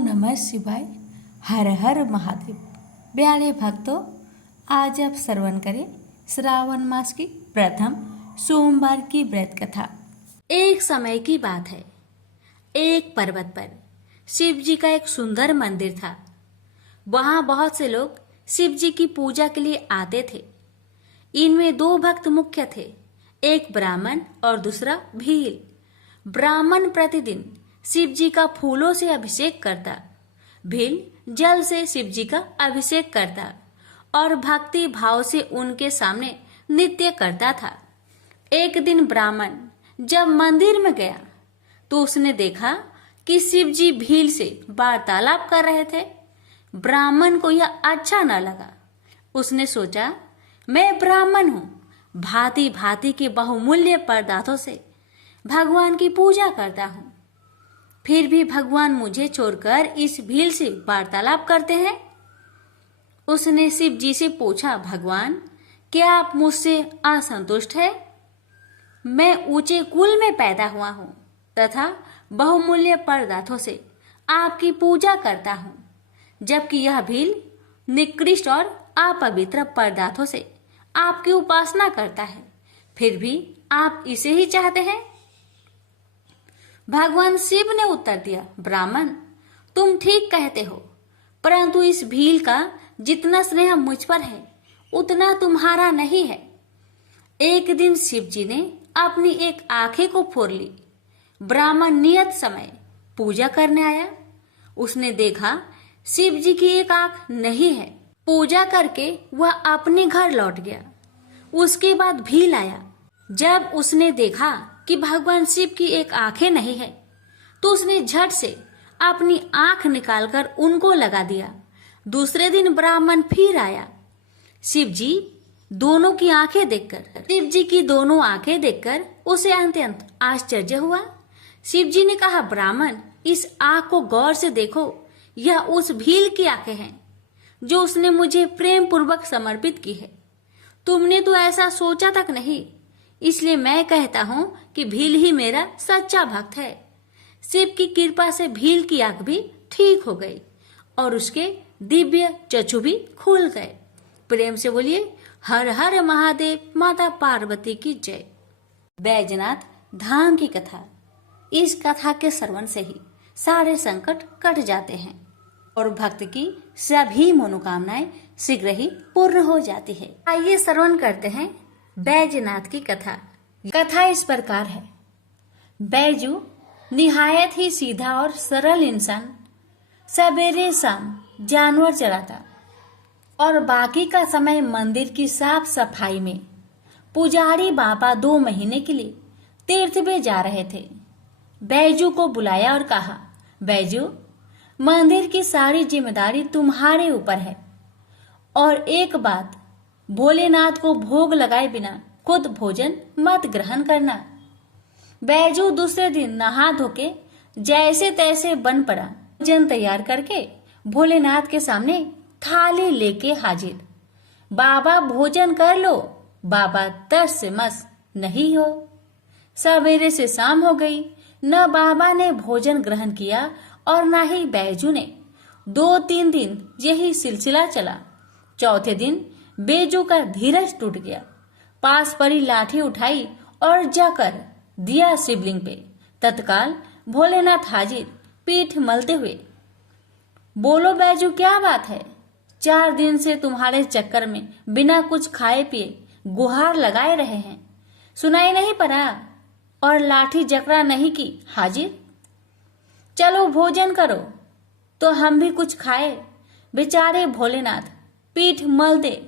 नमः शिवाय। हर हर महादेव। प्यारे भक्तों, आज आप श्रवण करें श्रावण मास की प्रथम सोमवार की व्रत कथा। एक समय की बात है। एक पर्वत पर शिव जी का एक सुंदर मंदिर था। वहां बहुत से लोग शिव जी की पूजा के लिए आते थे। इनमें दो भक्त मुख्य थे, एक ब्राह्मण और दूसरा भील। ब्राह्मण प्रतिदिन शिव जी का फूलों से अभिषेक करता, भील जल से शिव जी का अभिषेक करता और भक्ति भाव से उनके सामने नृत्य करता था। एक दिन ब्राह्मण जब मंदिर में गया तो उसने देखा कि शिव जी भील से वार्तालाप कर रहे थे। ब्राह्मण को यह अच्छा न लगा। उसने सोचा, मैं ब्राह्मण हूं, भांति भांति के बहुमूल्य पदार्थों से भगवान की पूजा करता हूं, फिर भी भगवान मुझे छोड़कर इस भील से वार्तालाप करते हैं। उसने शिव जी से पूछा, भगवान, क्या आप मुझसे असंतुष्ट है? मैं ऊंचे कुल में पैदा हुआ हूं तथा बहुमूल्य पदार्थों से आपकी पूजा करता हूं, जबकि यह भील निकृष्ट और अपवित्र पदार्थों से आपकी उपासना करता है, फिर भी आप इसे ही चाहते हैं। भगवान शिव ने उत्तर दिया, ब्राह्मण, तुम ठीक कहते हो, परंतु इस भील का जितना स्नेह मुझ पर है उतना तुम्हारा नहीं है। एक दिन शिव जी ने अपनी एक आंखें को फोड़ ली। ब्राह्मण नियत समय पूजा करने आया। उसने देखा शिव जी की एक आंख नहीं है। पूजा करके वह अपने घर लौट गया। उसके बाद भील आया। जब उसने देखा कि भगवान शिव की एक आंखें नहीं है तो उसने झट से अपनी आंख निकालकर उनको लगा दिया। दूसरे दिन ब्राह्मण फिर आया। शिव जी की आंखें देखकर उसे अत्यंत आश्चर्य हुआ। शिव जी ने कहा, ब्राह्मण, इस आंख को गौर से देखो, यह उस भील की आंखें हैं जो उसने मुझे प्रेम पूर्वक समर्पित की है। तुमने तो ऐसा सोचा तक नहीं, इसलिए मैं कहता हूं कि भील ही मेरा सच्चा भक्त है। शिव की कृपा से भील की आंख भी ठीक हो गई और उसके दिव्य चक्षु भी खुल गए। प्रेम से बोलिए, हर हर महादेव, माता पार्वती की जय। बैजनाथ धाम की कथा। इस कथा के श्रवण से ही सारे संकट कट जाते हैं और भक्त की सभी मनोकामनाएं शीघ्र ही पूर्ण हो जाती है। आइए श्रवण करते हैं बैजनाथ की कथा। कथा इस प्रकार है। बैजू निहायत ही सीधा और सरल इंसान सवेरे शाम जानवर चराता और बाकी का समय मंदिर की साफ सफाई में। पुजारी बाबा 2 महीने के लिए तीर्थ में जा रहे थे। बैजू को बुलाया और कहा, बैजू, मंदिर की सारी जिम्मेदारी तुम्हारे ऊपर है और एक बात, भोलेनाथ को भोग लगाए बिना खुद भोजन मत ग्रहण करना। बैजू दूसरे दिन नहा धोके जैसे तैसे बन पड़ा। भोजन तैयार करके भोलेनाथ के सामने थाली लेके हाजिर। बाबा, भोजन कर लो। बाबा तस से मस नहीं हो। सवेरे से शाम हो गई, न बाबा ने भोजन ग्रहण किया और न ही बैजू ने। 2-3 दिन यही सिलसिला चला। चौथे दिन बैजू का धीरज टूट गया। पास पड़ी लाठी उठाई और जाकर दिया शिवलिंग पे। तत्काल भोलेनाथ हाजिर, पीठ मलते हुए। बोलो बैजू, क्या बात है? 4 दिन से तुम्हारे चक्कर में बिना कुछ खाए पिए गुहार लगाए रहे हैं, सुनाई नहीं पड़ा और लाठी जकड़ा नहीं की हाजिर। चलो भोजन करो तो हम भी कुछ खाए। बेचारे भोलेनाथ पीठ मलते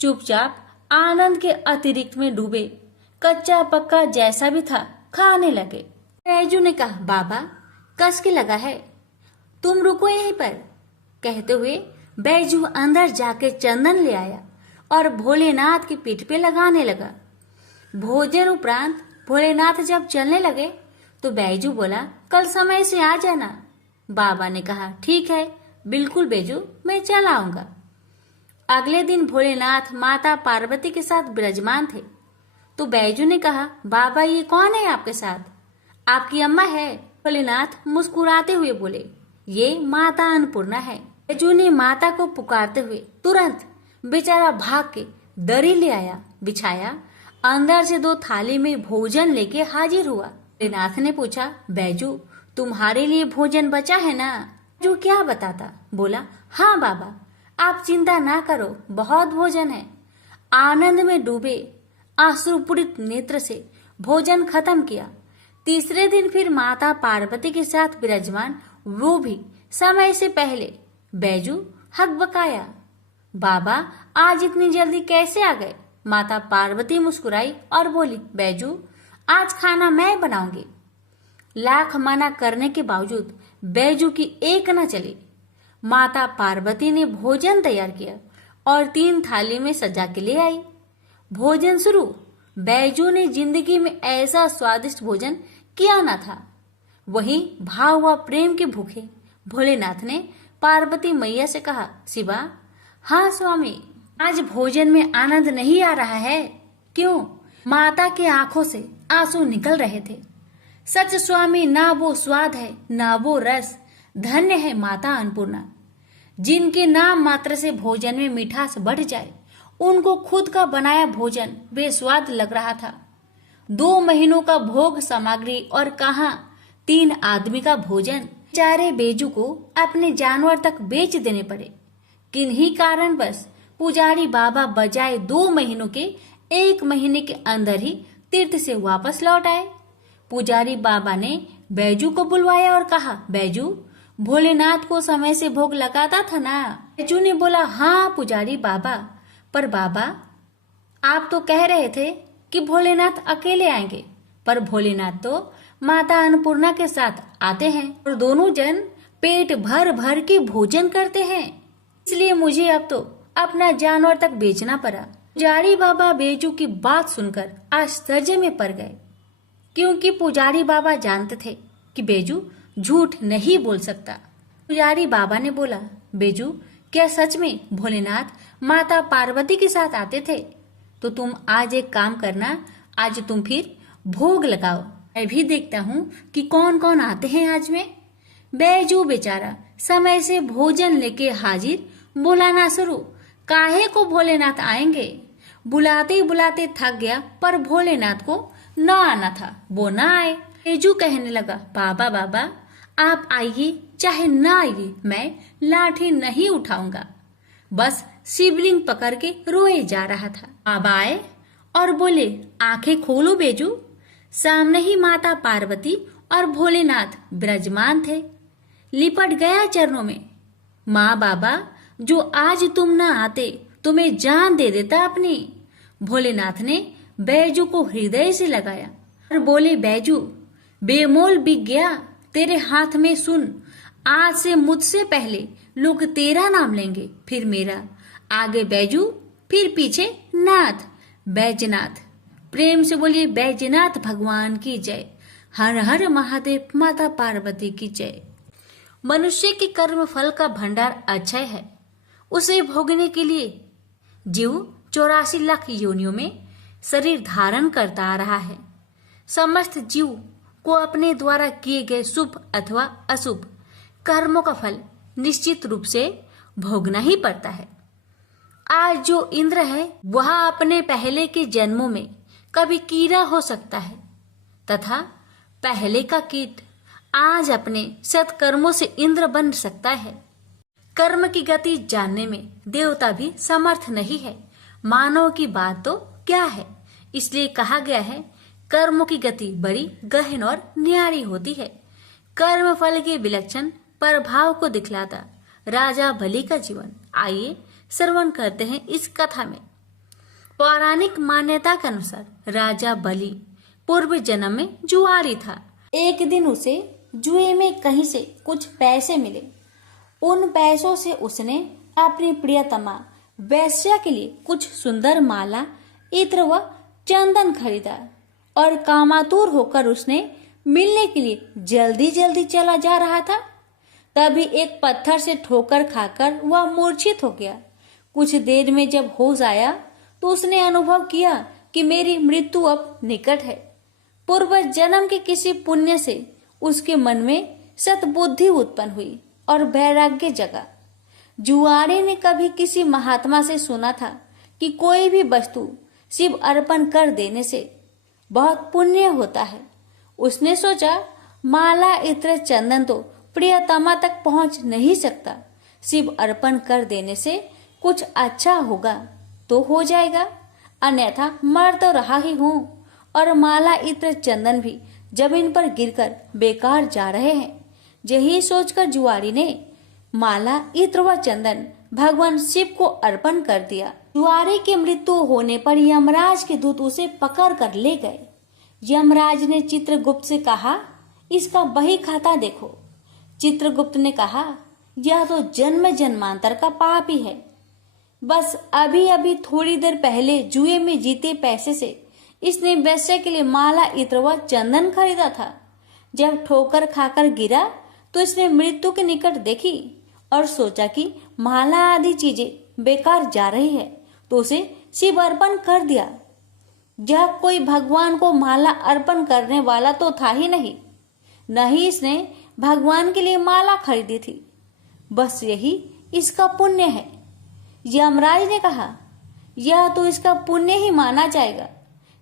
चुपचाप आनंद के अतिरिक्त में डूबे। कच्चा पक्का जैसा भी था खाने लगे। बैजू ने कहा, बाबा, कस के लगा है, तुम रुको यहीं पर। कहते हुए बैजू अंदर जाके चंदन ले आया और भोलेनाथ की पीठ पे लगाने लगा। भोजन उपरांत भोलेनाथ जब चलने लगे तो बैजू बोला, कल समय से आ जाना। बाबा ने कहा, ठीक है, बिल्कुल बैजू, मैं चल आऊंगा। अगले दिन भोलेनाथ माता पार्वती के साथ विराजमान थे तो बैजू ने कहा, बाबा, ये कौन है आपके साथ? आपकी अम्मा है। भोलेनाथ मुस्कुराते हुए बोले, ये माता अन्नपूर्णा है। बैजू ने माता को पुकारते हुए तुरंत बेचारा भाग के दरी ले आया, बिछाया, अंदर से 2 थाली में भोजन लेके हाजिर हुआ। भोलेनाथ ने पूछा, बैजू तुम्हारे लिए भोजन बचा है ना? बैजू क्या बताता, बोला, हाँ बाबा, आप चिंता ना करो, बहुत भोजन है। आनंद में डूबे आश्रुपूरित नेत्र से भोजन खत्म किया। तीसरे दिन फिर माता पार्वती के साथ विराजमान, वो भी समय से पहले। बैजू हकबकाया, बाबा आज इतनी जल्दी कैसे आ गए? माता पार्वती मुस्कुराई और बोली, बैजू आज खाना मैं बनाऊंगी। लाख मना करने के बावजूद बैजू की एक न चली। माता पार्वती ने भोजन तैयार किया और 3 थाली में सजा के ले आई। भोजन शुरू। बैजू ने जिंदगी में ऐसा स्वादिष्ट भोजन किया न था। वहीं भाव व प्रेम के भूखे भोलेनाथ ने पार्वती मैया से कहा, शिवा, हाँ स्वामी, आज भोजन में आनंद नहीं आ रहा है। क्यों? माता के आंखों से आंसू निकल रहे थे। सच स्वामी, ना वो स्वाद है, ना वो रस। धन्य है माता अन्नपूर्णा, जिनके नाम मात्र से भोजन में मिठास बढ़ जाए। उनको खुद का बनाया भोजन बेस्वाद लग रहा था। 2 महीनों का भोग सामग्री और कहाँ 3 आदमी का भोजन। बेचारे बैजू को अपने जानवर तक बेच देने पड़े। किन्हीं कारणवश पुजारी बाबा बजाय 2 महीनों के 1 महीने के अंदर ही तीर्थ से वापस लौट आए। पुजारी बाबा ने बैजू को बुलवाया और कहा, बैजू भोलेनाथ को समय से भोग लगाता था ना? बैजू ने बोला, हाँ पुजारी बाबा, पर बाबा आप तो कह रहे थे कि भोलेनाथ अकेले आएंगे, पर भोलेनाथ तो माता अन्नपूर्णा के साथ आते हैं और दोनों जन पेट भर भर के भोजन करते हैं, इसलिए मुझे अब तो अपना जानवर तक बेचना पड़ा। पुजारी बाबा बैजू की बात सुनकर आश्चर्य में पड़ गए, क्योंकि पुजारी बाबा जानते थे कि बैजू झूठ नहीं बोल सकता। पुजारी बाबा ने बोला, बैजू क्या सच में भोलेनाथ माता पार्वती के साथ आते थे? तो तुम आज एक काम करना, आज तुम फिर भोग लगाओ, मैं भी देखता हूँ कि कौन कौन आते हैं आज में। बैजू बेचारा समय से भोजन लेके हाजिर, बुलाना शुरू। काहे को भोलेनाथ आएंगे? बुलाते बुलाते थक गया, पर भोलेनाथ को न आना था, वो न आए। बैजू कहने लगा, बाबा बाबा आप आइए चाहे न आइए, मैं लाठी नहीं उठाऊंगा। बस शिवलिंग पकड़ के रोए जा रहा था। बाबा आए और बोले, आंखें खोलो बैजू। सामने ही माता पार्वती और भोलेनाथ विराजमान थे। लिपट गया चरणों में। माँ बाबा, जो आज तुम न आते तो मैं जान दे देता अपनी। भोलेनाथ ने बैजू को हृदय से लगाया और बोले, बैजू बेमोल बिक गया तेरे हाथ में, सुन, आज से मुझसे पहले लोग तेरा नाम लेंगे, फिर मेरा, आगे बैजू फिर पीछे नाथ, बैजनाथ। प्रेम से बोलिए, बैजनाथ भगवान की जय। हर हर महादेव, माता पार्वती की जय। मनुष्य के कर्म फल का भंडार अक्षय है। उसे भोगने के लिए जीव 84 लाख योनियों में शरीर धारण करता आ रहा है। समस्त जीव को अपने द्वारा किए गए शुभ अथवा अशुभ कर्मों का फल निश्चित रूप से भोगना ही पड़ता है। आज जो इंद्र है वह अपने पहले के जन्मों में कभी कीड़ा हो सकता है, तथा पहले का कीट आज अपने सत्कर्मों से इंद्र बन सकता है। कर्म की गति जानने में देवता भी समर्थ नहीं है, मानव की बात तो क्या है। इसलिए कहा गया है, कर्मों की गति बड़ी गहन और न्यारी होती है। कर्म फल के विलक्षण प्रभाव को दिखलाता राजा बलि का जीवन। आइए श्रवण करते हैं इस कथा में। पौराणिक मान्यता के अनुसार राजा बलि पूर्व जन्म में जुआरी था। एक दिन उसे जुए में कहीं से कुछ पैसे मिले। उन पैसों से उसने अपनी प्रियतमा वैश्या के लिए कुछ सुंदर माला, इत्र व चंदन खरीदा और कामातुर होकर उसने मिलने के लिए जल्दी जल्दी चला जा रहा था। तभी एक पत्थर से ठोकर खाकर वह मूर्छित हो गया। कुछ देर में जब होश आया तो उसने अनुभव किया कि मेरी मृत्यु अब निकट है। पूर्व जन्म के किसी पुण्य से उसके मन में सतबुद्धि उत्पन्न हुई और वैराग्य जगा। जुआरी ने कभी किसी महात्मा से सुना था कि कोई भी वस्तु शिव अर्पण कर देने से बहुत पुण्य होता है। उसने सोचा, माला इत्र चंदन तो प्रियतमा तक पहुंच नहीं सकता, शिव अर्पण कर देने से कुछ अच्छा होगा तो हो जाएगा, अन्यथा मर तो रहा ही हूं और माला इत्र चंदन भी जमीन पर गिरकर बेकार जा रहे हैं। यही सोचकर जुआरी ने माला इत्र व चंदन भगवान शिव को अर्पण कर दिया। जुआरी की मृत्यु होने पर यमराज के दूत उसे पकड़ कर ले गए। यमराज ने चित्रगुप्त से कहा, इसका बही खाता देखो। चित्रगुप्त ने कहा, यह तो जन्म जन्मांतर का पाप ही है। बस अभी अभी थोड़ी देर पहले जुए में जीते पैसे से इसने वैश्य के लिए माला इत्र व चंदन खरीदा था। जब ठोकर खाकर गिरा तो इसने मृत्यु के निकट देखी और सोचा कि माला आदि चीजें बेकार जा रही है, तो उसे शिव अर्पण कर दिया। यह कोई भगवान को माला अर्पण करने वाला तो था ही नहीं, न ही इसने भगवान के लिए माला खरीदी थी। बस यही इसका पुण्य है। यमराज ने कहा, यह तो इसका पुण्य ही माना जाएगा।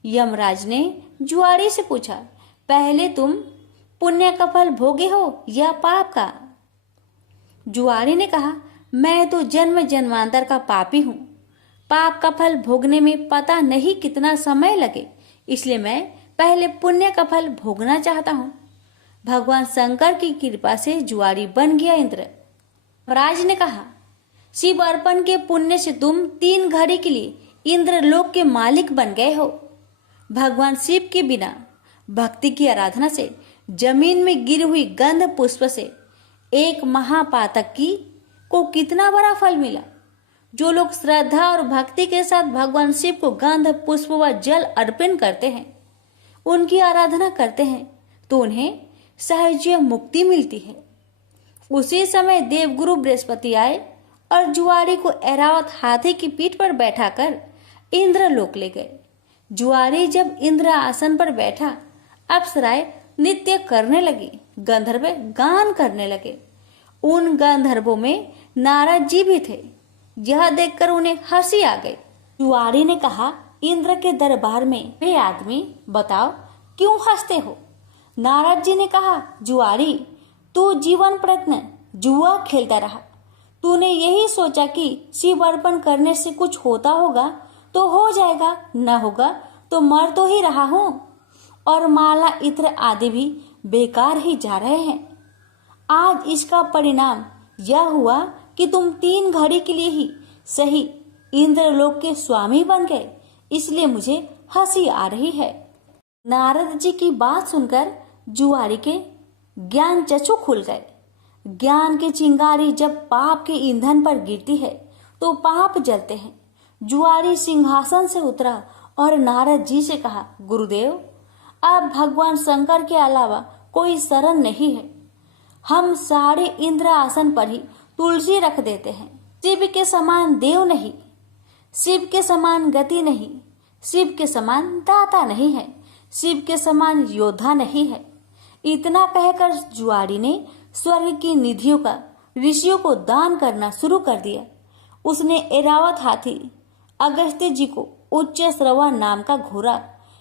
यमराज ने जुआरी से पूछा, पहले तुम पुण्य का फल भोगे हो या पाप का? जुआरी ने कहा, मैं तो जन्म जन्मांतर का पापी हूँ। पाप का फल भोगने में पता नहीं कितना समय लगे, इसलिए मैं पहले पुण्य का फल भोगना चाहता हूँ। भगवान शंकर की कृपा से जुआरी बन गया इंद्र। राज ने कहा, शिव अर्पण के पुण्य से तुम 3 घड़ी के लिए इंद्र लोक के मालिक बन गए हो। भगवान शिव के बिना भक्ति की आराधना से जमीन में गिरी हुई गंध पुष्प से एक महापातक को कितना बड़ा फल मिला। जो लोग श्रद्धा और भक्ति के साथ भगवान शिव को गंध पुष्प व जल अर्पण करते हैं, उनकी आराधना करते हैं, तो उन्हें सहज मुक्ति मिलती है। उसी समय देवगुरु बृहस्पति आए और जुआरी को ऐरावत हाथी की पीठ पर बैठाकर इंद्र लोक ले गए। जुआरी जब इंद्र आसन पर बैठा, अप्सराएं नृत्य करने लगी, गंधर्व गान करने लगे। उन गंधर्वों में नारद जी भी थे। यह देखकर उन्हें हंसी आ गई। जुआरी ने कहा, इंद्र के दरबार में वे आदमी, बताओ क्यों हंसते हो? नारद जी ने कहा, जुआरी, तू जीवन प्रयत्न जुआ खेलता रहा। तूने यही सोचा कि शिव अर्पण करने से कुछ होता होगा तो हो जाएगा, न होगा तो मर तो ही रहा हूँ, और माला इत्र आदि भी बेकार ही जा रहे हैं। आज इसका परिणाम यह हुआ कि तुम 3 घड़ी के लिए ही सही इंद्रलोक के स्वामी बन गए, इसलिए मुझे हंसी आ रही है। नारद जी की बात सुनकर जुआरी के ज्ञान चक्षु खुल गए। ज्ञान की चिंगारी जब पाप के ईंधन पर गिरती है तो पाप जलते हैं। जुआरी सिंहासन से उतरा और नारद जी से कहा, गुरुदेव, अब भगवान शंकर के अलावा कोई शरण नहीं है। हम सारे इंद्र आसन पर ही तुलसी रख देते हैं। शिव के समान देव नहीं, शिव के समान गति नहीं, शिव के समान दाता नहीं है, शिव के समान योद्धा नहीं है। इतना कहकर जुआरी ने स्वर्ग की निधियों का ऋषियों को दान करना शुरू कर दिया। उसने ऐरावत हाथी अगस्त्य जी को उच्च श्रवा नाम का घोड़ा,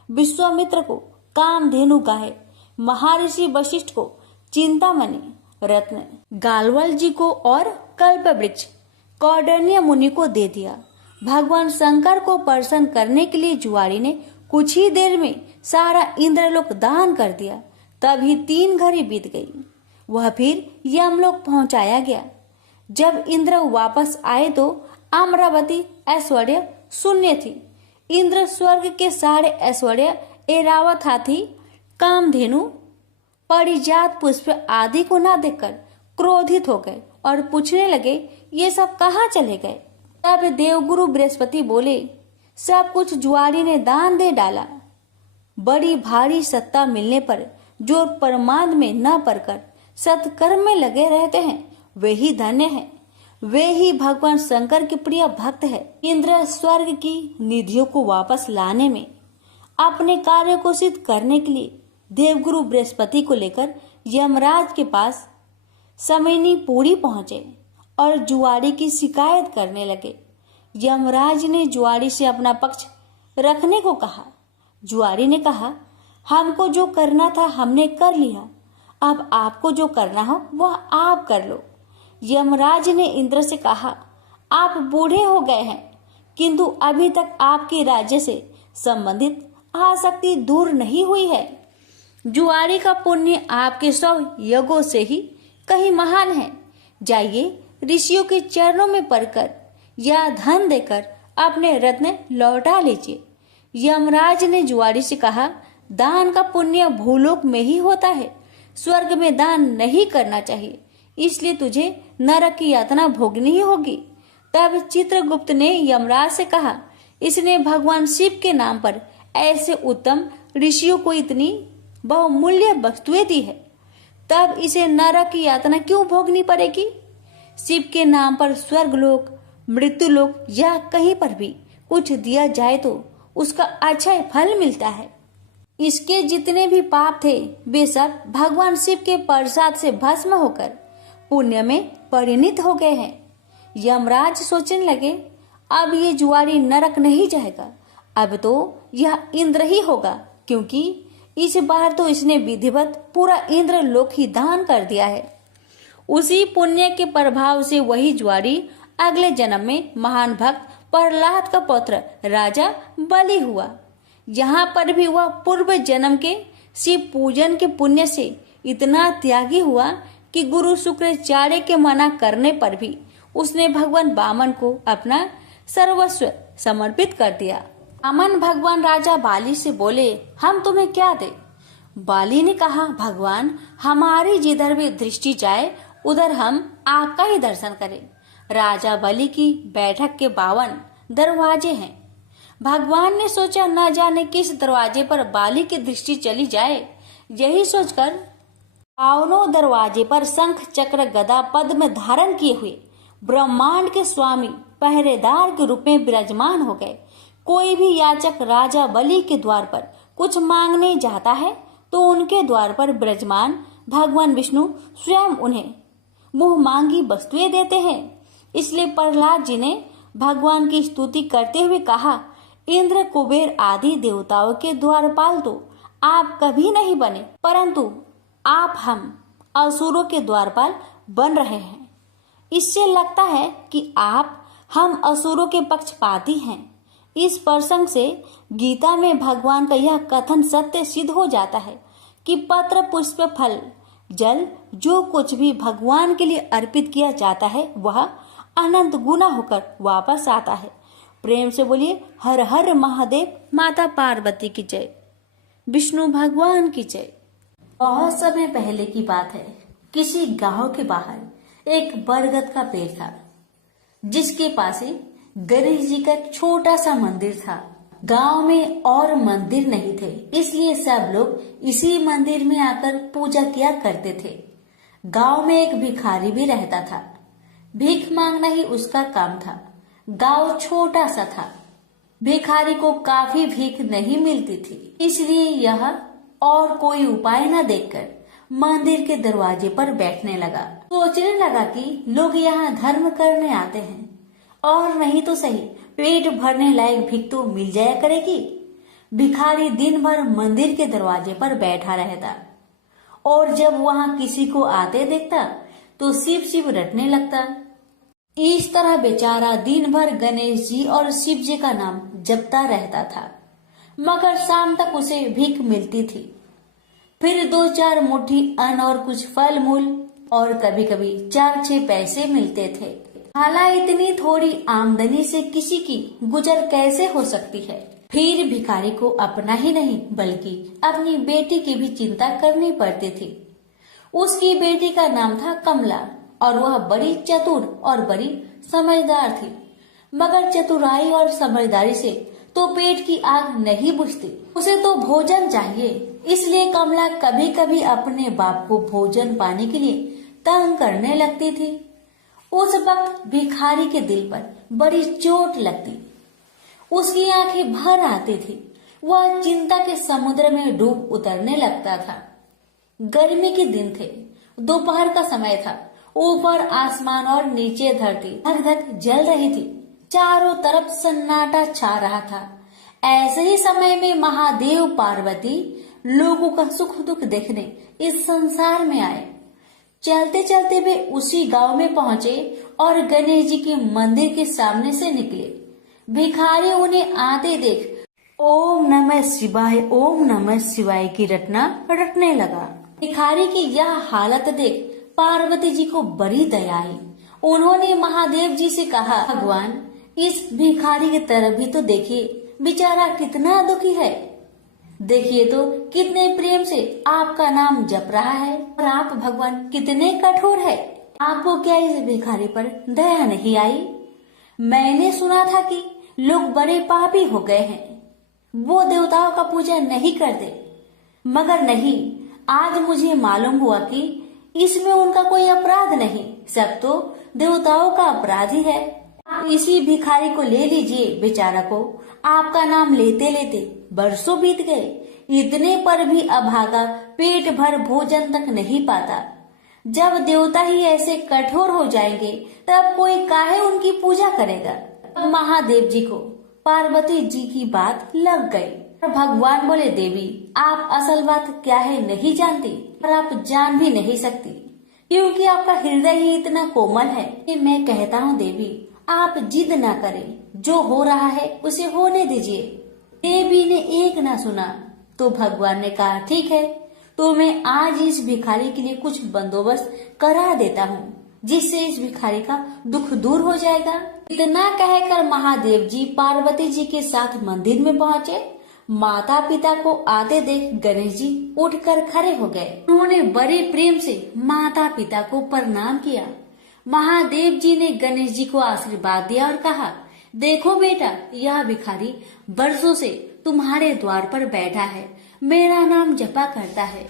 विश्वामित्र को कामधेनु गाय, महर्षि वशिष्ठ को चिंतामणि रत्न, गालवल जी को और कल्प वृक्ष कौंडिन्य मुनि को दे दिया। भगवान शंकर को प्रसन्न करने के लिए जुआरी ने कुछ ही देर में सारा इंद्रलोक दान कर दिया। तभी 3 घड़ी बीत गई। वह फिर यमलोक पहुंचाया गया। जब इंद्र वापस आए तो अमरावती ऐश्वर्य शून्य थी। इंद्र स्वर्ग के सारे ऐश्वर्य, ऐरावत हाथी, कामधेनु, परिजात पुष्प आदि को न देखकर क्रोधित हो गए और पूछने लगे, ये सब कहाँ चले गए? तब देवगुरु बृहस्पति बोले, सब कुछ जुआरी ने दान दे डाला। बड़ी भारी सत्ता मिलने पर जो परमार्थ में न पड़कर सत्कर्म में लगे रहते हैं, वे ही धन्य हैं। वे ही भगवान शंकर के प्रिय भक्त है। इंद्र स्वर्ग की निधियों को वापस लाने में, अपने कार्य को सिद्ध करने के लिए देवगुरु बृहस्पति को लेकर यमराज के पास समयनी पूरी पहुंचे और जुआरी की शिकायत करने लगे। यमराज ने जुआरी से अपना पक्ष रखने को कहा। जुआरी ने कहा, हमको जो करना था हमने कर लिया, अब आपको जो करना हो वह आप कर लो। यमराज ने इंद्र से कहा, आप बूढ़े हो गए हैं, किंतु अभी तक आपके राज्य से संबंधित आसक्ति दूर नहीं हुई है। जुआरी का पुण्य आपके 100 यज्ञों से ही कहीं महान है। जाइए ऋषियों के चरणों में पड़कर या धन देकर अपने रत्न लौटा लीजिए। यमराज ने जुआरी से कहा, दान का पुण्य भूलोक में ही होता है, स्वर्ग में दान नहीं करना चाहिए, इसलिए तुझे नरक की यातना भोगनी ही होगी। तब चित्रगुप्त ने यमराज से कहा, इसने भगवान शिव के नाम पर ऐसे उत्तम ऋषियों को इतनी बहुमूल्य वस्तुएं दी है, तब इसे नरक की यातना क्यों भोगनी पड़ेगी? शिव के नाम पर स्वर्गलोक, मृत्युलोक या कहीं पर भी कुछ दिया जाए तो उसका अच्छा फल मिलता है। इसके जितने भी पाप थे वे सब भगवान शिव के प्रसाद से भस्म होकर पुण्य में परिणित हो गए हैं। यमराज सोचने लगे, अब ये जुआरी नरक नहीं जाएगा, अब तो यह इंद्र ही होगा, क्योंकि इस बार तो इसने विधिवत पूरा इंद्र लोक ही दान कर दिया है। उसी पुण्य के प्रभाव से वही जुआरी अगले जन्म में महान भक्त प्रहलाद का पुत्र राजा बलि हुआ। यहाँ पर भी वह पूर्व जन्म के शिव पूजन के पुण्य से इतना त्यागी हुआ कि गुरु शुक्राचार्य के मना करने पर भी उसने भगवान वामन को अपना सर्वस्व समर्पित कर दिया। वामन भगवान राजा बाली से बोले, हम तुम्हें क्या दे? बाली ने कहा, भगवान हमारी जिधर भी दृष्टि जाए उधर हम आपका ही दर्शन करें। राजा बलि की बैठक के 52 दरवाजे हैं। भगवान ने सोचा, न जाने किस दरवाजे पर बाली की दृष्टि चली जाए। यही सोचकर 52 दरवाजे पर शंख चक्र गदा पद्म धारण किए हुए ब्रह्मांड के स्वामी पहरेदार के रूप में विराजमान हो गए। कोई भी याचक राजा बलि के द्वार पर कुछ मांगने जाता है तो उनके द्वार पर विराजमान भगवान विष्णु स्वयं उन्हें मुंह मांगी वस्तुएं देते हैं। इसलिए प्रहलाद जी ने भगवान की स्तुति करते हुए कहा, इंद्र कुबेर आदि देवताओं के द्वारपाल तो आप कभी नहीं बने, परंतु आप हम असुरों के द्वारपाल बन रहे हैं। इससे लगता है कि आप हम असुरों के पक्षपाती हैं। इस प्रसंग से गीता में भगवान का यह कथन सत्य सिद्ध हो जाता है कि पत्र पुष्प फल जल जो कुछ भी भगवान के लिए अर्पित किया जाता है वह अनंत गुना होकर वापस आता है। प्रेम से बोलिए, हर हर महादेव, माता पार्वती की जय, विष्णु भगवान की जय। बहुत समय पहले की बात है, किसी गांव के बाहर एक बरगद का पेड़ था, जिसके पास ही गणेश जी का एक छोटा सा मंदिर था। गांव में और मंदिर नहीं थे, इसलिए सब लोग इसी मंदिर में आकर पूजा किया करते थे। गांव में एक भिखारी भी रहता था, भीख मांगना ही उसका काम था। गांव छोटा सा था, भिखारी को काफी भीख नहीं मिलती थी, इसलिए यह और कोई उपाय न देखकर मंदिर के दरवाजे पर बैठने लगा। सोचने लगा कि लोग यहाँ धर्म करने आते हैं और नहीं तो सही पेट भरने लायक भीख तो मिल जाया करेगी। भिखारी दिन भर मंदिर के दरवाजे पर बैठा रहता और जब वहाँ किसी को आते देखता तो शिव शिव रटने लगता। इस तरह बेचारा दिन भर गणेश जी और शिव जी का नाम जपता रहता था, मगर शाम तक उसे भीख मिलती थी। फिर 2-4 मुट्ठी अन्न और कुछ फल मूल और कभी कभी 4-6 पैसे मिलते थे। हालांकि इतनी थोड़ी आमदनी से किसी की गुजर कैसे हो सकती है। फिर भिखारी को अपना ही नहीं बल्कि अपनी बेटी की भी चिंता करनी पड़ती थी। उसकी बेटी का नाम था कमला और वह बड़ी चतुर और बड़ी समझदार थी, मगर चतुराई और समझदारी से तो पेट की आग नहीं बुझती, उसे तो भोजन चाहिए। इसलिए कमला कभी कभी अपने बाप को भोजन पाने के लिए तंग करने लगती थी। उस वक्त भिखारी के दिल पर बड़ी चोट लगती, उसकी आंखें भर आती थी, वह चिंता के समुद्र में डूब उतरने लगता था। गर्मी के दिन थे, दोपहर का समय था। ऊपर आसमान और नीचे धरती धक धक जल रही थी। चारों तरफ सन्नाटा छा रहा था। ऐसे ही समय में महादेव पार्वती लोगों का सुख दुख देखने इस संसार में आए। चलते चलते वे उसी गांव में पहुंचे और गणेश जी के मंदिर के सामने से निकले। भिखारी उन्हें आते देख ओम नमः शिवाय की रटना रटने लगा। भिखारी की यह हालत देख पार्वती जी को बड़ी दया आई। उन्होंने महादेव जी से कहा, भगवान इस भिखारी की तरफ भी तो देखिए, बेचारा कितना दुखी है। देखिए तो कितने प्रेम से आपका नाम जप रहा है और आप भगवान कितने कठोर है। आपको क्या इस भिखारी पर दया नहीं आई? मैंने सुना था कि लोग बड़े पापी हो गए हैं, वो देवताओं का पूजा नहीं करते, मगर नहीं, आज मुझे मालूम हुआ कि इसमें उनका कोई अपराध नहीं, सब तो देवताओं का अपराध ही है। इसी भिखारी को ले लीजिए। बेचारा को आपका नाम लेते लेते बरसों बीत गए, इतने पर भी अभागा पेट भर भोजन तक नहीं पाता। जब देवता ही ऐसे कठोर हो जाएंगे तब कोई काहे उनकी पूजा करेगा। अब महादेव जी को पार्वती जी की बात लग गई। भगवान बोले, देवी आप असल बात क्या है नहीं जानती और आप जान भी नहीं सकती, क्योंकि आपका हृदय ही इतना कोमल है कि मैं कहता हूँ देवी आप जिद ना करें, जो हो रहा है उसे होने दीजिए। देवी ने एक ना सुना तो भगवान ने कहा, ठीक है तो मैं आज इस भिखारी के लिए कुछ बंदोबस्त करा देता हूँ, जिससे इस भिखारी का दुख दूर हो जाएगा। इतना कहकर महादेव जी पार्वती जी के साथ मंदिर में पहुँचे। माता पिता को आते देख गणेश जी उठकर खड़े हो गए। उन्होंने बड़े प्रेम से माता पिता को प्रणाम किया। महादेव जी ने गणेश जी को आशीर्वाद दिया और कहा, देखो बेटा यह भिखारी बरसों से तुम्हारे द्वार पर बैठा है, मेरा नाम जपा करता है,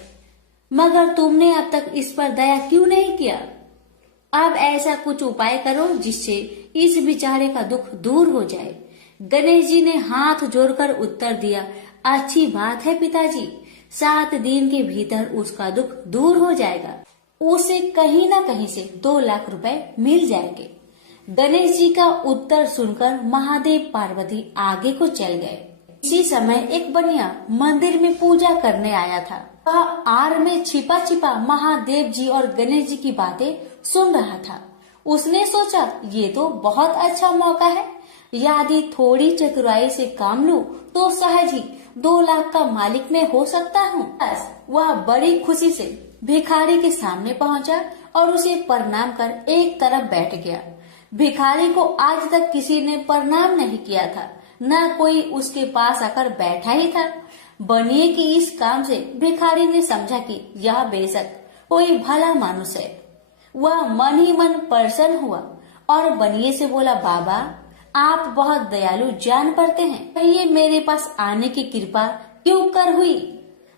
मगर तुमने अब तक इस पर दया क्यों नहीं किया? अब ऐसा कुछ उपाय करो जिससे इस बेचारे का दुख दूर हो जाए। गणेश जी ने हाथ जोड़कर उत्तर दिया, अच्छी बात है पिताजी, 7 दिन के भीतर उसका दुख दूर हो जाएगा, उसे कहीं न कहीं से 2 लाख रुपए मिल जाएंगे। गणेश जी का उत्तर सुनकर महादेव पार्वती आगे को चल गए। इसी समय एक बनिया मंदिर में पूजा करने आया था। वह आड़ में छिपा छिपा महादेव जी और गणेश जी की बातें सुन रहा था। उसने सोचा, ये तो बहुत अच्छा मौका है, यदि थोड़ी चतुराई से काम लूं तो सहज ही 2 लाख का मालिक मैं हो सकता हूँ। बस वह बड़ी खुशी से भिखारी के सामने पहुंचा और उसे प्रणाम कर एक तरफ बैठ गया। भिखारी को आज तक किसी ने प्रणाम नहीं किया था, न कोई उसके पास आकर बैठा ही था। बनिए की इस काम से भिखारी ने समझा कि यह बेशक कोई भला मानुष है। वह मन ही मन प्रसन्न हुआ और बनिए से बोला, बाबा आप बहुत दयालु जान पड़ते हैं, कहिए मेरे पास आने की कृपा क्यों कर हुई?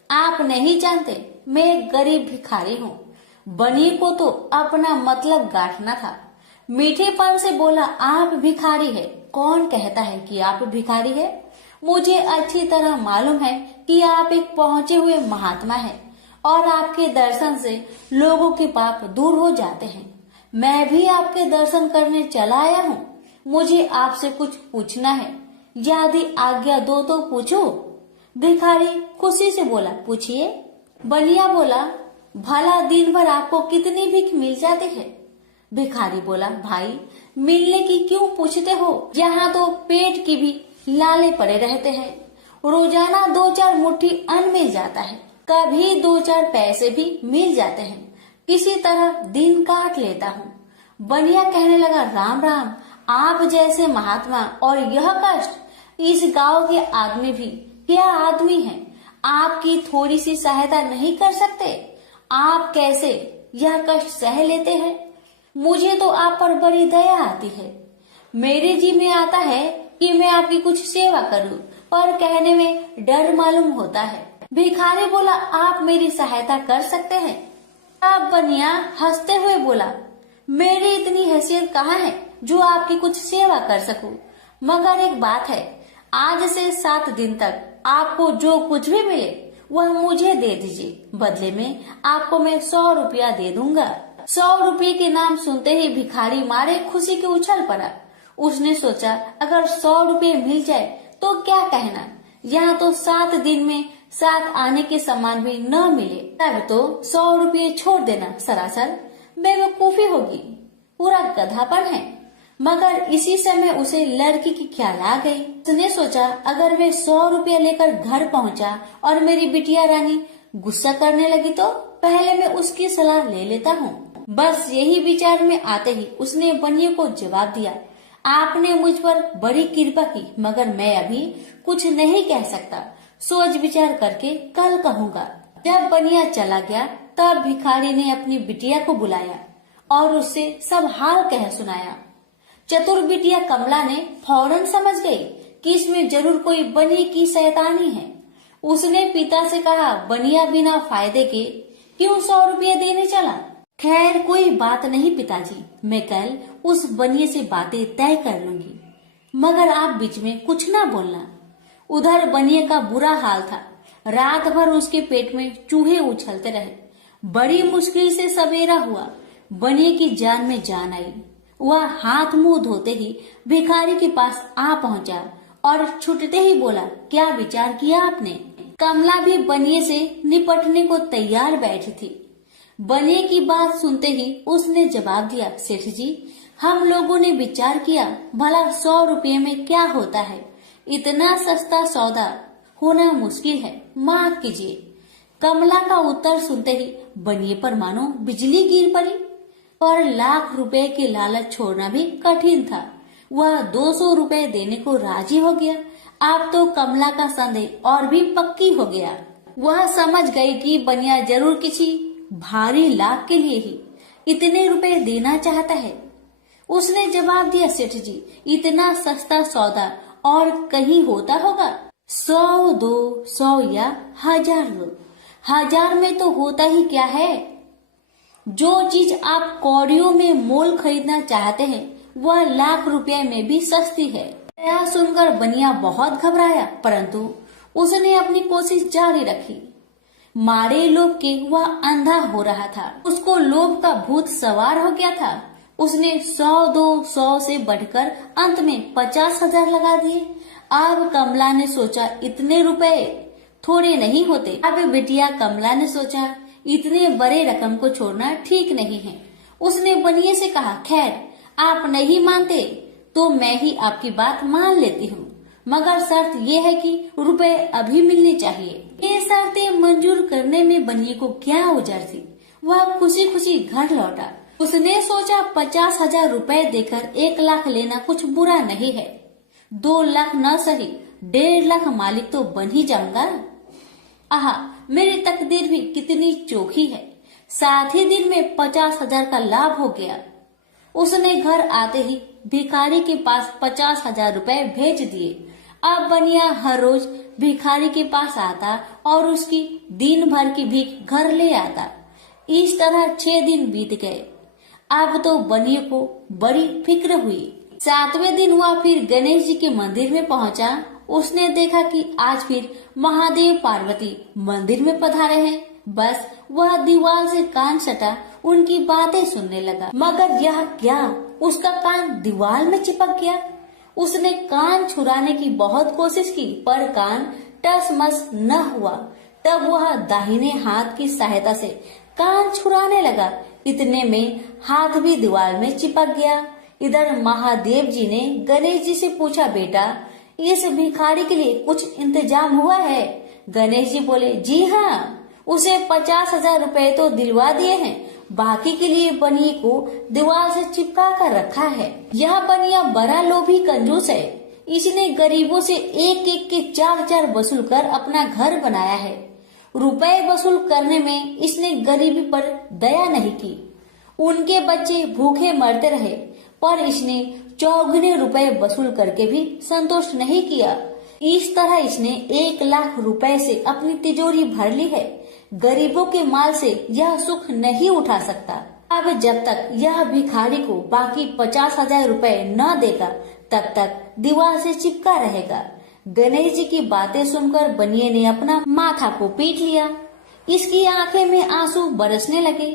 आप नहीं जानते मैं गरीब भिखारी हूँ। बनिए को तो अपना मतलब गांठना था। मीठेपन से बोला, आप भिखारी है? कौन कहता है कि आप भिखारी है? मुझे अच्छी तरह मालूम है कि आप एक पहुँचे हुए महात्मा हैं और आपके दर्शन से लोगों के पाप दूर हो जाते हैं। मैं भी आपके दर्शन करने चला आया हूँ। मुझे आपसे कुछ पूछना है, यदि आज्ञा दो तो पूछो। भिखारी खुशी से बोला, पूछिए। बनिया बोला, भला दिन भर आपको कितनी भीख मिल जाती है? भिखारी बोला, भाई मिलने की क्यों पूछते हो, यहाँ तो पेट की भी लाले पड़े रहते हैं। रोजाना 2-4 मुट्ठी अन्न मिल जाता है, कभी 2-4 पैसे भी मिल जाते हैं, किसी तरह दिन काट लेता हूँ। बनिया कहने लगा, राम राम, आप जैसे महात्मा और यह कष्ट, इस गांव के आदमी भी क्या आदमी हैं? आपकी थोड़ी सी सहायता नहीं कर सकते? आप कैसे यह कष्ट सह लेते हैं? मुझे तो आप पर बड़ी दया आती है। मेरे जी में आता है कि मैं आपकी कुछ सेवा करूं, पर कहने में डर मालूम होता है। भिखारी बोला, आप मेरी सहायता कर सकते हैं? अब बनिया हंसते हुए बोला, मेरी इतनी हैसियत कहाँ है जो आपकी कुछ सेवा कर सकूं, मगर एक बात है, आज से 7 दिन तक आपको जो कुछ भी मिले वह मुझे दे दीजिए, बदले में आपको मैं 100 रुपया दे दूंगा। 100 रुपये के नाम सुनते ही भिखारी मारे खुशी के उछल पड़ा। उसने सोचा अगर 100 रुपये मिल जाए तो क्या कहना, यहाँ तो 7 दिन में 7 आने के सामान भी न मिले, तब तो 100 रुपये छोड़ देना सरासर बेवकूफी होगी, पूरा गधापन है। मगर इसी समय उसे लड़की की ख्याल आ गई। उसने सोचा अगर वे 100 रुपये लेकर घर पहुंचा और मेरी बिटिया रानी गुस्सा करने लगी तो पहले मैं उसकी सलाह ले लेता हूँ। बस यही विचार में आते ही उसने बनिए को जवाब दिया, आपने मुझ पर बड़ी कृपा की, मगर मैं अभी कुछ नहीं कह सकता, सोच विचार करके कल कहूँगा। जब बनिया चला गया तब भिखारी ने अपनी बिटिया को बुलाया और उससे सब हाल कह सुनाया। चतुर बिटिया कमला ने फौरन समझ गई कि इसमें जरूर कोई बनिए की शैतानी है। उसने पिता से कहा, बनिया बिना फायदे के क्यों 100 रुपये देने चला? खैर कोई बात नहीं पिताजी, मैं कल उस बनिए से बातें तय कर लूंगी, मगर आप बीच में कुछ ना बोलना। उधर बनिए का बुरा हाल था, रात भर उसके पेट में चूहे उछलते रहे। बड़ी मुश्किल से सवेरा हुआ, बनिए की जान में जान आई। वह हाथ मुंह धोते ही भिखारी के पास आ पहुंचा और छुटते ही बोला, क्या विचार किया आपने? कमला भी बनिए से निपटने को तैयार बैठी थी। बनिए की बात सुनते ही उसने जवाब दिया, सेठ जी हम लोगों ने विचार किया, भला 100 रुपये में क्या होता है, इतना सस्ता सौदा होना मुश्किल है, माफ कीजिए। कमला का उत्तर सुनते ही बनिए पर मानो बिजली गिर पड़ी। पर लाख रुपए के लालच छोड़ना भी कठिन था। वह 200 रुपए देने को राजी हो गया। अब तो कमला का संदेह और भी पक्की हो गया। वह समझ गई कि बनिया जरूर किसी भारी लाभ के लिए ही इतने रुपए देना चाहता है। उसने जवाब दिया, सेठ जी इतना सस्ता सौदा और कहीं होता होगा? 100, 200 या 1000? 1000 में तो होता ही क्या है। जो चीज आप कौड़ियों में मोल खरीदना चाहते हैं वह लाख रुपए में भी सस्ती है। यह सुनकर बनिया बहुत घबराया, परंतु उसने अपनी कोशिश जारी रखी। मारे लोभ के वह अंधा हो रहा था। उसको लोभ का भूत सवार हो गया था। उसने 100, 200 से बढ़कर अंत में 50,000 लगा दिए। अब कमला ने सोचा इतने रुपए थोड़े नहीं होते। अब बिटिया कमला ने सोचा इतने बड़े रकम को छोड़ना ठीक नहीं है। उसने बनिए से कहा, खैर आप नहीं मानते तो मैं ही आपकी बात मान लेती हूँ, मगर शर्त ये है कि रुपए अभी मिलने चाहिए। ये शर्तें मंजूर करने में बनिए को क्या उजर थी। वह खुशी खुशी घर लौटा। उसने सोचा 50,000 रुपए देकर 1 लाख लेना कुछ बुरा नहीं है। 2 लाख न सही 1.5 लाख मालिक तो बन ही जाऊंगा। आहा, मेरी तकदीर भी कितनी चोखी है। 7 ही दिन में 50,000 का लाभ हो गया। उसने घर आते ही भिखारी के पास 50,000 रुपए भेज दिए। अब बनिया हर रोज भिखारी के पास आता और उसकी दिन भर की भीख घर ले आता। इस तरह 6 दिन बीत गए। अब तो बनिए को बड़ी फिक्र हुई। 7वें दिन वह फिर गणेश जी के मंदिर में पहुंचा। उसने देखा कि आज फिर महादेव पार्वती मंदिर में पधारे हैं। बस वह दीवार से कान सटा उनकी बातें सुनने लगा, मगर यह क्या, उसका कान दीवार में चिपक गया। उसने कान छुड़ाने की बहुत कोशिश की, पर कान टस मस न हुआ। तब वह दाहिने हाथ की सहायता से कान छुड़ाने लगा। इतने में हाथ भी दीवार में चिपक गया। इधर महादेव जी ने गणेश जी से पूछा, बेटा इस भिखारी के लिए कुछ इंतजाम हुआ है? गणेश जी बोले, जी हाँ, उसे 50,000 रुपए तो दिलवा दिए हैं, बाकी के लिए बनिए को दीवार से चिपका कर रखा है। यह बनिया बड़ा लोभी कंजूस है। इसने गरीबों से एक एक के 4 वसूल कर अपना घर बनाया है। रुपए वसूल करने में इसने गरीबी पर दया नहीं की। उनके बच्चे भूखे मरते रहे, पर इसने 4 रुपए वसूल करके भी संतोष नहीं किया। इस तरह इसने 1 लाख रुपए से अपनी तिजोरी भर ली है। गरीबों के माल से यह सुख नहीं उठा सकता। अब जब तक यह भिखारी को बाकी 50,000 रुपए न देगा तब तक दीवार से चिपका रहेगा। गणेश जी की बातें सुनकर बनिए ने अपना माथा को पीट लिया। इसकी आंखें में आंसू बरसने लगे।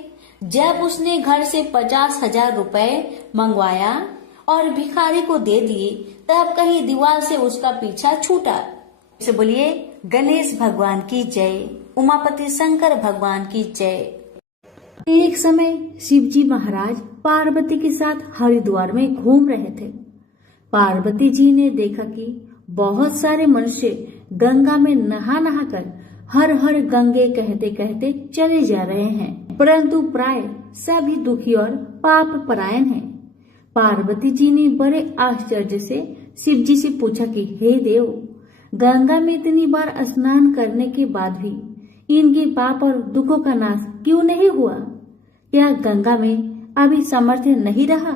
जब उसने घर से 50,000 रुपए मंगवाया और भिखारी को दे दिए, तब कहीं दीवार से उसका पीछा छूटा। से बोलिए गणेश भगवान की जय, उमापति शंकर भगवान की जय। एक समय शिवजी महाराज पार्वती के साथ हरिद्वार में घूम रहे थे। पार्वती जी ने देखा कि बहुत सारे मनुष्य गंगा में नहा नहा कर हर हर गंगे कहते कहते चले जा रहे हैं, परंतु प्राय सभी दुखी और पाप परायण हैं। पार्वती जी ने बड़े आश्चर्य से शिव जी से पूछा कि हे देव, गंगा में इतनी बार स्नान करने के बाद भी इनके पाप और दुखों का नाश क्यों नहीं हुआ? क्या गंगा में अभी सामर्थ्य नहीं रहा?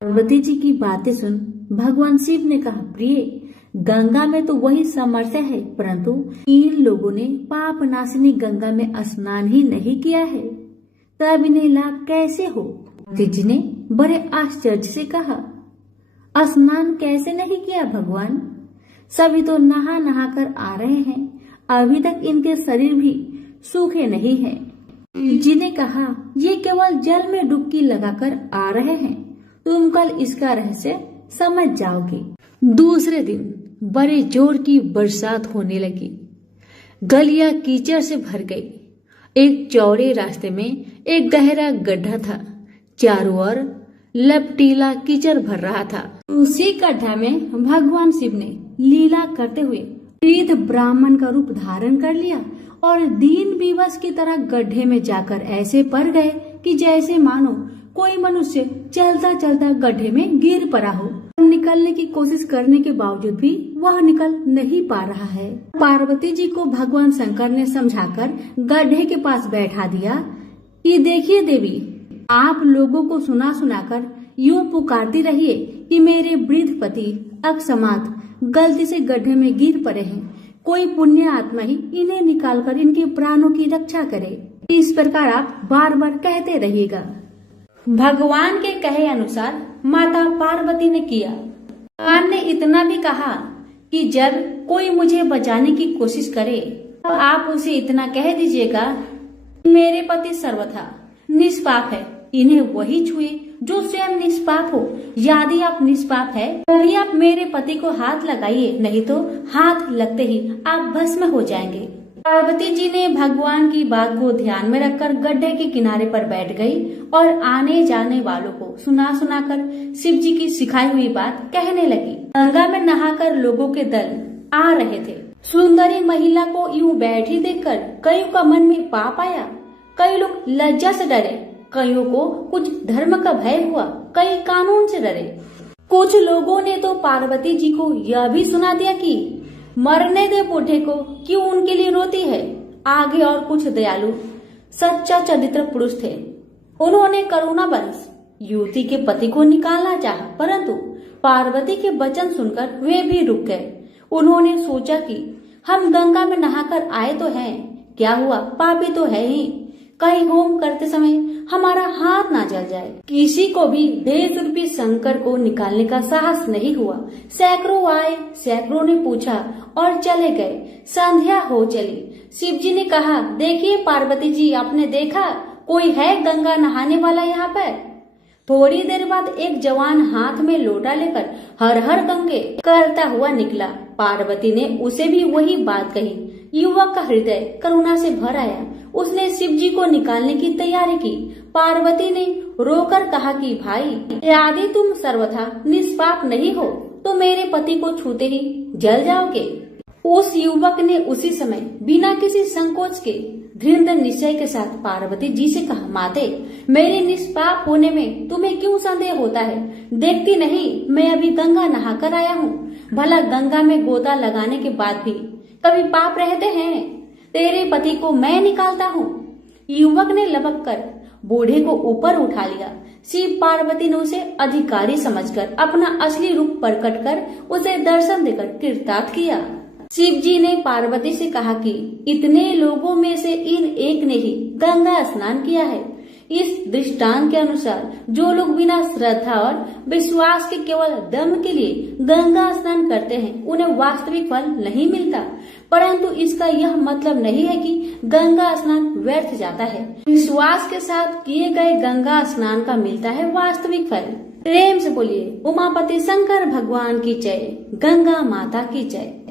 पार्वती जी की बातें सुन भगवान शिव ने कहा, प्रिय, गंगा में तो वही सामर्थ्य है, परंतु इन लोगों ने पाप नाशिनी गंगा में स्नान ही नहीं किया है, तब इन्हें लाभ कैसे हो? पार्वती जी ने बड़े आश्चर्य से कहा, स्नान कैसे नहीं किया भगवान? सभी तो नहा नहा कर आ रहे हैं, अभी तक इनके शरीर भी सूखे नहीं हैं। जी ने कहा, ये केवल जल में डुबकी लगाकर आ रहे हैं, तुम कल इसका रहस्य समझ जाओगे। दूसरे दिन बड़े जोर की बरसात होने लगी। गलियां कीचड़ से भर गई। एक चौड़े रास्ते में एक गहरा गड्ढा था, चारों ओर लपटीला कीचड़ भर रहा था। उसी गड्ढा में भगवान शिव ने लीला करते हुए वृद्ध ब्राह्मण का रूप धारण कर लिया और दीन विवश की तरह गड्ढे में जाकर ऐसे पड़ गए कि जैसे मानो कोई मनुष्य चलता चलता गड्ढे में गिर पड़ा हो। निकलने की कोशिश करने के बावजूद भी वह निकल नहीं पा रहा है। पार्वती जी को भगवान शंकर ने समझाकर गड्ढे के पास बैठा दिया कि देखिए देवी, आप लोगों को सुना सुनाकर यूं पुकारती रहिए कि मेरे वृद्ध पति अकस्मात गलती से गड्ढे में गिर पड़े हैं, कोई पुण्य आत्मा ही इन्हें निकालकर इनके प्राणों की रक्षा करे। इस प्रकार आप बार बार कहते रहिएगा। भगवान के कहे अनुसार माता पार्वती ने किया। भगवान ने इतना भी कहा कि जब कोई मुझे बचाने की कोशिश करे तो आप उसे इतना कह दीजिएगा, मेरे पति सर्वथा निष्पाप है, इन्हें वही छुए जो स्वयं निष्पाप हो। यदि आप निष्पाप है तभी आप मेरे पति को हाथ लगाइए, नहीं तो हाथ लगते ही आप भस्म हो जाएंगे। पार्वती जी ने भगवान की बात को ध्यान में रखकर गड्ढे के किनारे पर बैठ गई और आने जाने वालों को सुना सुनाकर शिव जी की सिखाई हुई बात कहने लगी। गंगा में नहाकर लोगों के दल आ रहे थे। सुंदरी महिला को यूं बैठी देखकर कईयों का मन में पाप आया। कई लोग लज्जा से डरे, कईयों को कुछ धर्म का भय हुआ, कई कानून से डरे। कुछ लोगों ने तो पार्वती जी को यह भी सुना दिया कि मरने दे बूढ़े को, क्यों उनके लिए रोती है। आगे और कुछ दयालु सच्चा चरित्र पुरुष थे। उन्होंने करुणावश युवती के पति को निकालना चाहा, परंतु पार्वती के वचन सुनकर वे भी रुक गए। उन्होंने सोचा कि हम गंगा में नहाकर आए तो हैं, क्या हुआ, पापी तो है ही, कहीं होम करते समय हमारा हाथ ना जल जाए। किसी को भी बेजुर्बी शंकर को निकालने का साहस नहीं हुआ। सैकड़ों आए, सैकड़ों ने पूछा और चले गए। संध्या हो चली। शिव जी ने कहा, देखिए पार्वती जी, आपने देखा कोई है गंगा नहाने वाला यहाँ पर? थोड़ी देर बाद एक जवान हाथ में लोटा लेकर हर हर गंगे करता हुआ निकला। पार्वती ने उसे भी वही बात कही। युवक का हृदय करुणा से भर आया। उसने शिव जी को निकालने की तैयारी की। पार्वती ने रोकर कहा कि भाई, यदि तुम सर्वथा निष्पाप नहीं हो तो मेरे पति को छूते ही जल जाओगे। उस युवक ने उसी समय बिना किसी संकोच के दृढ़ निश्चय के साथ पार्वती जी से कहा, माते, मेरे निष्पाप होने में तुम्हें क्यों संदेह होता है? देखती नहीं मैं अभी गंगा नहाकर आया हूँ। भला गंगा में गोता लगाने के बाद भी कभी पाप रहते हैं? तेरे पति को मैं निकालता हूँ। युवक ने लपक कर बूढ़े को ऊपर उठा लिया। शिव पार्वती ने उसे अधिकारी समझकर अपना असली रूप प्रकट कर उसे दर्शन देकर कृतार्थ किया। शिव जी ने पार्वती से कहा कि इतने लोगों में से इन एक ने ही गंगा स्नान किया है। इस दृष्टांत के अनुसार जो लोग बिना श्रद्धा और विश्वास के केवल दम के लिए गंगा स्नान करते हैं, उन्हें वास्तविक फल नहीं मिलता। परंतु इसका यह मतलब नहीं है कि गंगा स्नान व्यर्थ जाता है। विश्वास के साथ किए गए गंगा स्नान का मिलता है वास्तविक फल। प्रेम से बोलिए उमापति शंकर भगवान की जय, गंगा माता की जय।